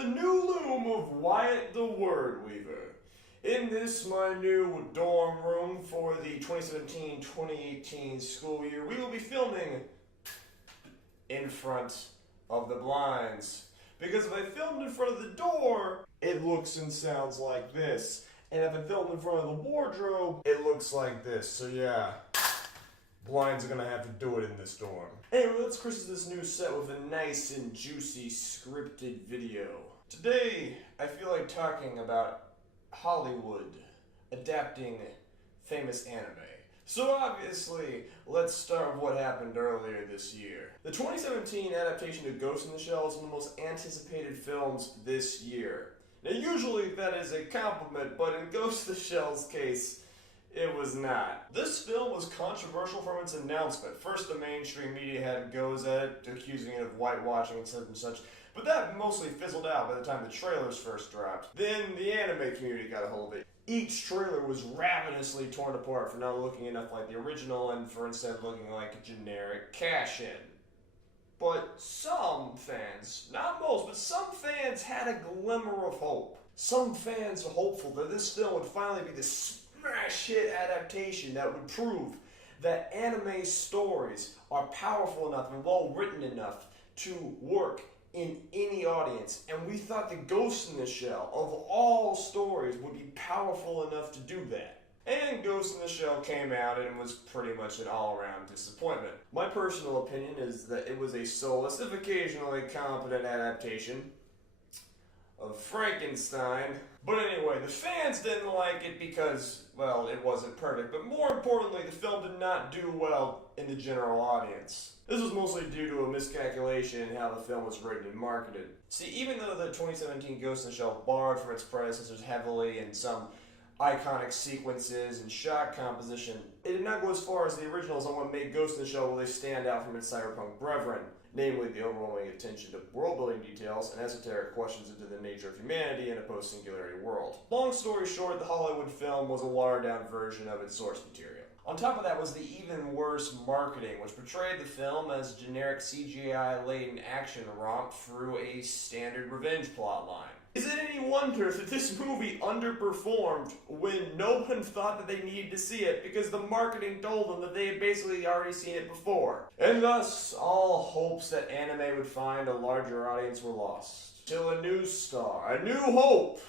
the new loom of Wyatt the Word Weaver. In this, my new dorm room for the 2017-2018 school year, we will be filming in front of the blinds. Because if I filmed in front of the door, it looks and sounds like this. And if I filmed in front of the wardrobe, it looks like this. So yeah, blinds are gonna have to do it in this dorm. Anyway, let's christen this new set with a nice and juicy scripted video. Today, I feel like talking about Hollywood adapting famous anime. So obviously, let's start with what happened earlier this year. The 2017 adaptation of Ghost in the Shell is one of the most anticipated films this year. Now usually that is a compliment, but in Ghost in the Shell's case, it was not. This film was controversial from its announcement. First, the mainstream media had goes at it, accusing it of whitewashing and such, but that mostly fizzled out by the time the trailers first dropped. Then the anime community got a hold of it. Each trailer was ravenously torn apart for not looking enough like the original and for instead looking like a generic cash-in. But some fans, not most, but some fans had a glimmer of hope. Some fans were hopeful that this film would finally be the smash hit adaptation that would prove that anime stories are powerful enough and well written enough to work in any audience. And we thought the Ghost in the Shell of all stories would be powerful enough to do that. And Ghost in the Shell came out and was pretty much an all-around disappointment. My personal opinion is that it was a soulless, if occasionally competent adaptation of Frankenstein. But anyway, the fans didn't like it because, well, it wasn't perfect. But more importantly, the film did not do well in the general audience. This was mostly due to a miscalculation in how the film was written and marketed. See, even though the 2017 Ghost in the Shell borrowed from its predecessors heavily in some iconic sequences and shot composition, it did not go as far as the originals on what made Ghost in the Shell really stand out from its cyberpunk brethren, namely the overwhelming attention to world-building details and esoteric questions into the nature of humanity in a post-singularity world. Long story short, the Hollywood film was a watered-down version of its source material. On top of that was the even worse marketing, which portrayed the film as generic CGI-laden action romp through a standard revenge plotline. Is it any wonder that this movie underperformed when no one thought that they needed to see it because the marketing told them that they had basically already seen it before? And thus, all hopes that anime would find a larger audience were lost. Till a new star, a new hope,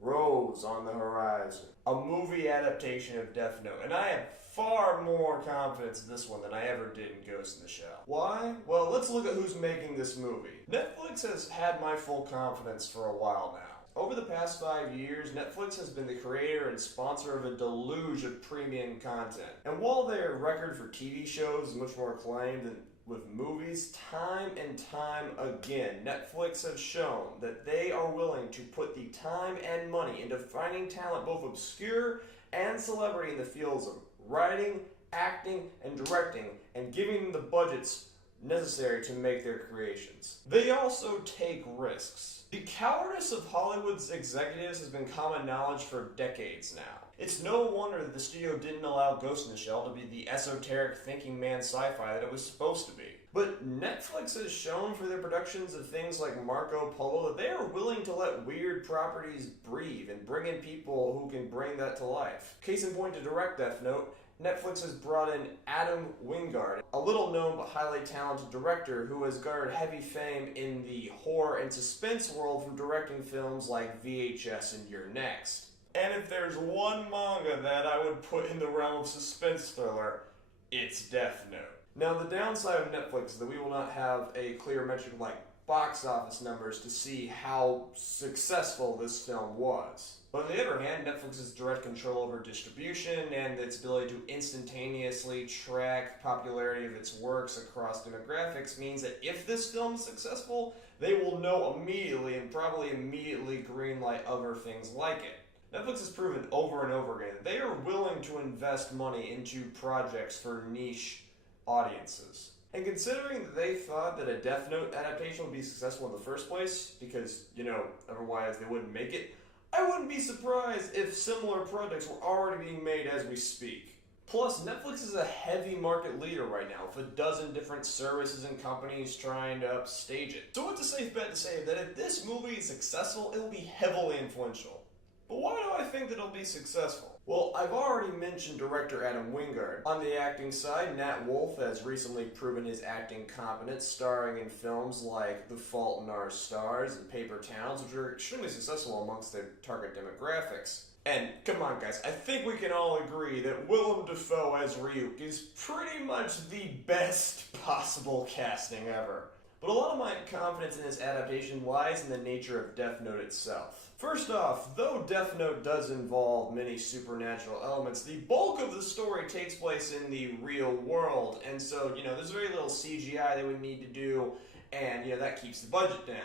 rose on the horizon. A movie adaptation of Death Note. And I have far more confidence in this one than I ever did in Ghost in the Shell. Why? Well, let's look at who's making this movie. Netflix has had my full confidence for a while now. Over the past 5 years, Netflix has been the creator and sponsor of a deluge of premium content. And while their record for TV shows is much more acclaimed than with movies, time and time again, Netflix has shown that they are willing to put the time and money into finding talent both obscure and celebrity in the fields of writing, acting, and directing, and giving them the budgets necessary to make their creations. They also take risks. The cowardice of Hollywood's executives has been common knowledge for decades now. It's no wonder that the studio didn't allow Ghost in the Shell to be the esoteric thinking man sci-fi that it was supposed to be. But Netflix has shown for their productions of things like Marco Polo that they are willing to let weird properties breathe and bring in people who can bring that to life. Case in point, to direct Death Note, Netflix has brought in Adam Wingard, a little known but highly talented director who has garnered heavy fame in the horror and suspense world from directing films like VHS and You're Next. And if there's one manga that I would put in the realm of suspense thriller, it's Death Note. Now, the downside of Netflix is that we will not have a clear metric like box office numbers to see how successful this film was. But on the other hand, Netflix's direct control over distribution and its ability to instantaneously track popularity of its works across demographics means that if this film is successful, they will know immediately and probably immediately greenlight other things like it. Netflix has proven over and over again that they are willing to invest money into projects for niche audiences. And considering that they thought that a Death Note adaptation would be successful in the first place, because, otherwise they wouldn't make it, I wouldn't be surprised if similar projects were already being made as we speak. Plus, Netflix is a heavy market leader right now, with a dozen different services and companies trying to upstage it. So it's a safe bet to say that if this movie is successful, it will be heavily influential. But why do I think that it'll be successful? Well, I've already mentioned director Adam Wingard. On the acting side, Nat Wolff has recently proven his acting competence, starring in films like The Fault in Our Stars and Paper Towns, which are extremely successful amongst their target demographics. And come on guys, I think we can all agree that Willem Dafoe as Ryuk is pretty much the best possible casting ever. But a lot of my confidence in this adaptation lies in the nature of Death Note itself. First off, though Death Note does involve many supernatural elements, the bulk of the story takes place in the real world, and so, there's very little CGI they would need to do, and, that keeps the budget down.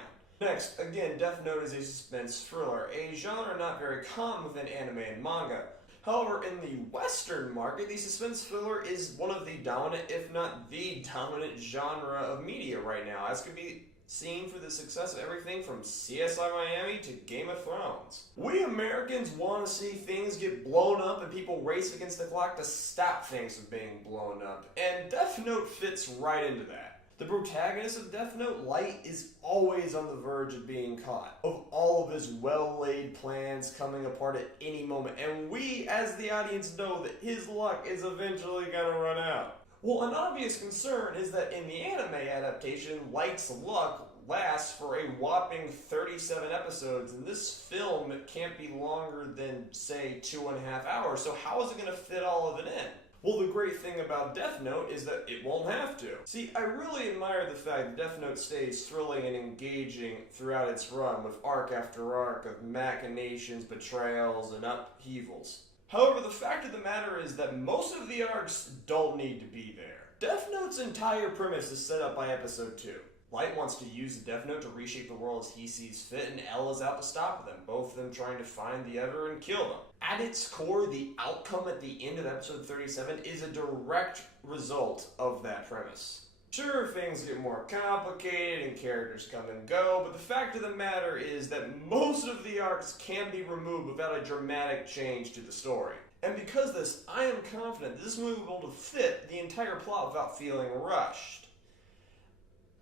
Next, again, Death Note is a suspense thriller, a genre not very common within anime and manga. However, in the Western market, the suspense thriller is one of the dominant, if not the dominant genre of media right now, as could be seen for the success of everything from CSI Miami to Game of Thrones. We Americans want to see things get blown up and people race against the clock to stop things from being blown up, and Death Note fits right into that. The protagonist of Death Note, Light, is always on the verge of being caught, of all of his well-laid plans coming apart at any moment, and we, as the audience, know that his luck is eventually gonna run out. Well, an obvious concern is that in the anime adaptation, Light's luck lasts for a whopping 37 episodes, and this film can't be longer than, say, 2.5 hours, so how is it going to fit all of it in? Well, the great thing about Death Note is that it won't have to. See, I really admire the fact that Death Note stays thrilling and engaging throughout its run, with arc after arc of machinations, betrayals, and upheavals. However, the fact of the matter is that most of the arcs don't need to be there. Death Note's entire premise is set up by episode 2. Light wants to use the Death Note to reshape the world as he sees fit, and L is out to stop them, both of them trying to find the other and kill them. At its core, the outcome at the end of episode 37 is a direct result of that premise. Sure, things get more complicated and characters come and go, but the fact of the matter is that most of the arcs can be removed without a dramatic change to the story. And because of this, I am confident that this movie will be able to fit the entire plot without feeling rushed.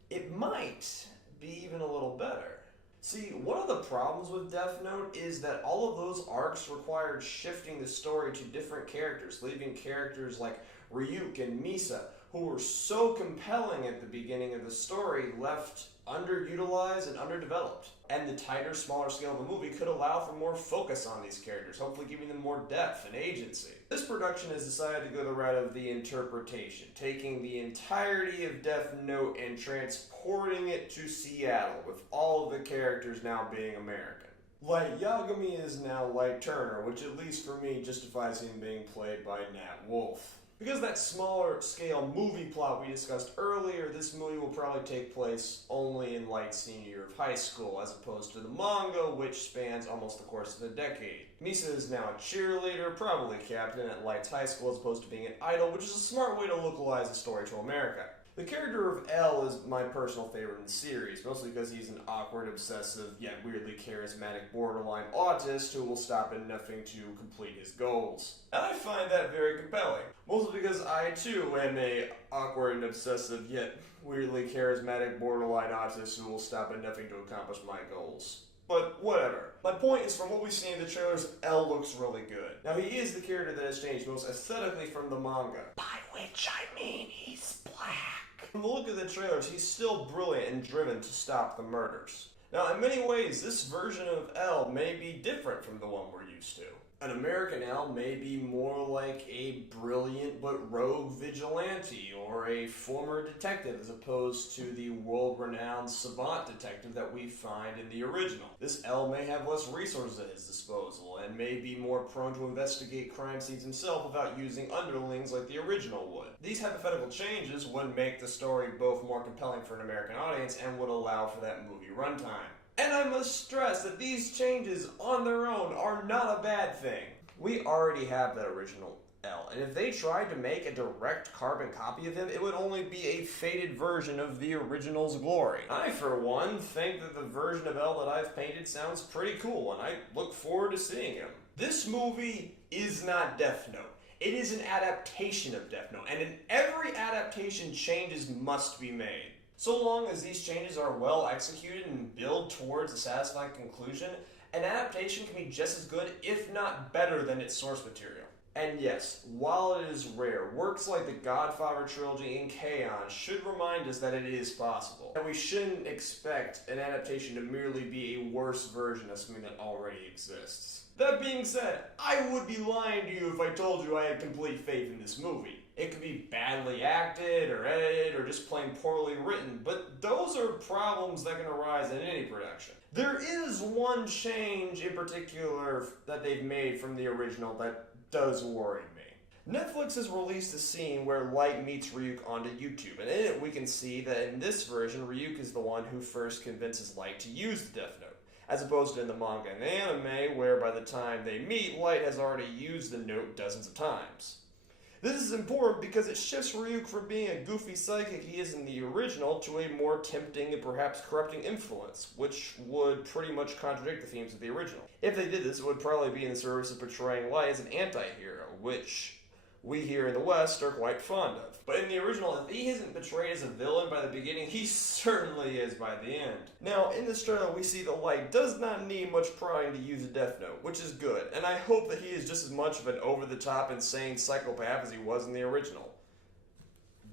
It might be even a little better. See, one of the problems with Death Note is that all of those arcs required shifting the story to different characters, leaving characters like Ryuk and Misa, who were so compelling at the beginning of the story, left underutilized and underdeveloped. And the tighter, smaller scale of the movie could allow for more focus on these characters, hopefully giving them more depth and agency. This production has decided to go the route of the interpretation, taking the entirety of Death Note and transporting it to Seattle, with all of the characters now being American. Light Yagami is now Light Turner, which at least for me justifies him being played by Nat Wolff. Because of that smaller scale movie plot we discussed earlier, this movie will probably take place only in Light's senior year of high school, as opposed to the manga, which spans almost the course of a decade. Misa is now a cheerleader, probably captain at Light's high school, as opposed to being an idol, which is a smart way to localize the story to America. The character of L is my personal favorite in the series, mostly because he's an awkward, obsessive, yet weirdly charismatic borderline autist who will stop at nothing to complete his goals. And I find that very compelling, mostly because I too am a awkward and obsessive, yet weirdly charismatic borderline autist who will stop at nothing to accomplish my goals. But whatever. My point is, from what we've seen in the trailers, L looks really good. Now, he is the character that has changed most aesthetically from the manga. By which I mean he's black. From the look of the trailers, he's still brilliant and driven to stop the murders. Now, in many ways, this version of L may be different from the one we're used to. An American L may be more like a brilliant but rogue vigilante, or a former detective as opposed to the world-renowned savant detective that we find in the original. This L may have less resources at his disposal, and may be more prone to investigate crime scenes himself without using underlings like the original would. These hypothetical changes would make the story both more compelling for an American audience and would allow for that movie runtime. And I must stress that these changes on their own are not a bad thing. We already have that original L, and if they tried to make a direct carbon copy of him, it would only be a faded version of the original's glory. I, for one, think that the version of L that I've painted sounds pretty cool, and I look forward to seeing him. This movie is not Death Note. It is an adaptation of Death Note, and in every adaptation, changes must be made. So long as these changes are well executed and build towards a satisfying conclusion, an adaptation can be just as good, if not better, than its source material. And yes, while it is rare, works like the Godfather trilogy and K-On! Should remind us that it is possible. And we shouldn't expect an adaptation to merely be a worse version of something that already exists. That being said, I would be lying to you if I told you I had complete faith in this movie. It could be badly acted, or edited, or just plain poorly written, but those are problems that can arise in any production. There is one change in particular that they've made from the original that does worry me. Netflix has released a scene where Light meets Ryuk onto YouTube, and in it we can see that in this version, Ryuk is the one who first convinces Light to use the Death Note, as opposed to in the manga and anime, where by the time they meet, Light has already used the note dozens of times. This is important because it shifts Ryuk from being a goofy psychic he is in the original to a more tempting and perhaps corrupting influence, which would pretty much contradict the themes of the original. If they did this, it would probably be in the service of portraying Light as an anti-hero, which we here in the West are quite fond of. But in the original, if he isn't portrayed as a villain by the beginning, he certainly is by the end. Now, in this trailer, we see that Light does not need much prying to use a Death Note, which is good, and I hope that he is just as much of an over-the-top, insane psychopath as he was in the original,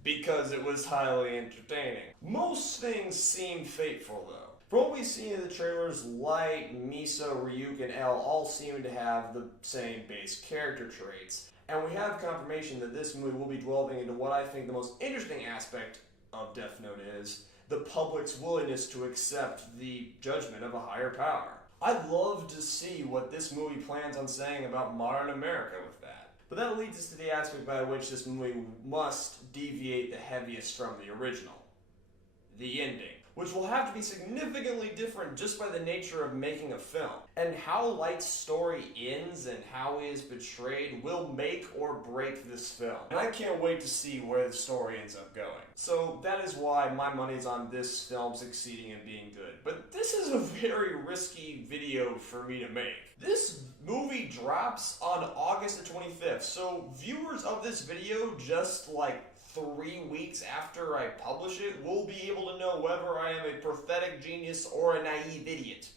because it was highly entertaining. Most things seem fateful, though. From what we see in the trailers, Light, Miso, Ryuk, and L all seem to have the same base character traits. And we have confirmation that this movie will be delving into what I think the most interesting aspect of Death Note is, the public's willingness to accept the judgment of a higher power. I'd love to see what this movie plans on saying about modern America with that. But that leads us to the aspect by which this movie must deviate the heaviest from the original. The ending, which will have to be significantly different just by the nature of making a film. And how Light's story ends and how he is portrayed will make or break this film. And I can't wait to see where the story ends up going. So that is why my money's on this film succeeding and being good. But this is a very risky video for me to make. This movie drops on August the 25th, so viewers of this video just 3 weeks after I publish it, will be able to know whether I am a prophetic genius or a naive idiot.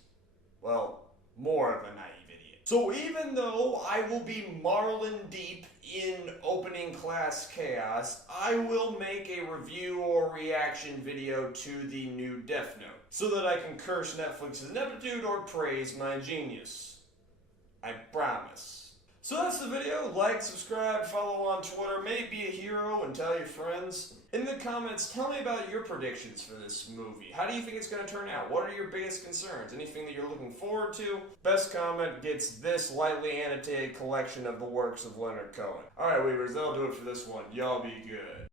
Well, more of a naive idiot. So even though I will be marlin deep in opening class chaos, I will make a review or reaction video to the new Death Note, so that I can curse Netflix's ineptitude or praise my genius. I promise. So that's the video. Like, subscribe, follow on Twitter, maybe be a hero and tell your friends. In the comments, tell me about your predictions for this movie. How do you think it's going to turn out? What are your biggest concerns? Anything that you're looking forward to? Best comment gets this lightly annotated collection of the works of Leonard Cohen. Alright, Weavers, that'll do it for this one. Y'all be good.